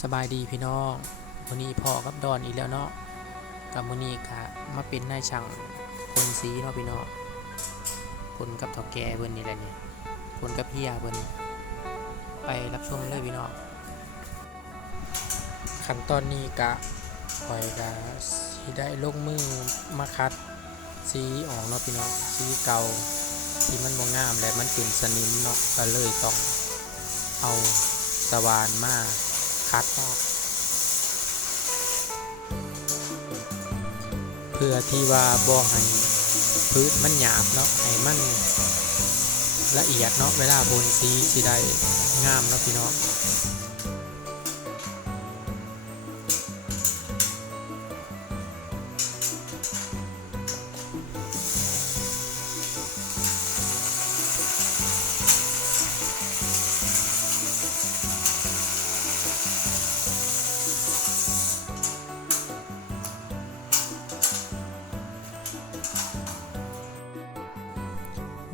สบายดีพี่น้องวันนี้พ่อกับดอนอีกแล้วเนาะกับวันนี้ค่ะมาเป็นนายช่างคนสีเนาะพี่น้องคนกับเถาแก่เบิ่นนี่แหละนี่คนกับเฮียเบิ่นไปรับชมเลยพี่น้องขั้นตอนนี้กะคอยกะสิได้ลงมือมาคัดสีออกเนาะพี่น้องสีเก่าที่มันบ่งามและมันเป็นสนิมเนาะก็เลยต้องเอาสว่านมาัดออกเพื่อที่ว่าบ่ให้พื้นมันหยาบเนาะให้มันละเอียดเนาะเวลาบนสีสิได้งามเนาะพี่น้อง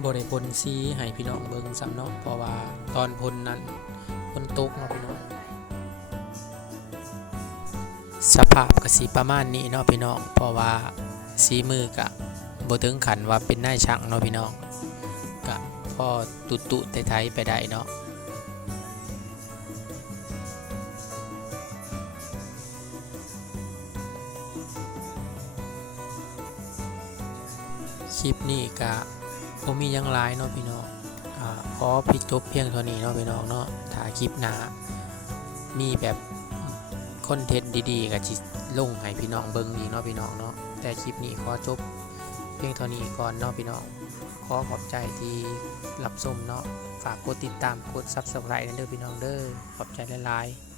บ่ได้พ่นสีให้พี่น้องเบิ่งซ้ำเนาะเพราะว่าตอนพ่นนั้นพ่นตกเนาะพี่น้องสภาพกสิประมาณนี้เนาะพี่น้องเพราะว่าสีมือก็บ่ถึงขันว่าเป็นนายช่างเนาะพี่น้องก็พ่อตุตุไทยไปได้เนาะคลิปนี้ก็ ผมมียังหลายเนาะพี่น้องอขอพิจบเพียงเท่านี้เนาะพี่น้องเนาะถ้าคลิปหน้ามีแบบคอนเทนต์ดีๆก็จิลงให้พี่น้องเบิ่งอีเนาะพี่น้องเนาะแต่คลิปนี้ขอจบเพียงเท่านี้ก่อนเนาะพี่น้องขอขอบใจที่รับชมเนาะฝากกดติดตามกด Subscribe นั่นเด้อพี่น้องเด้อขอบใจหลายๆ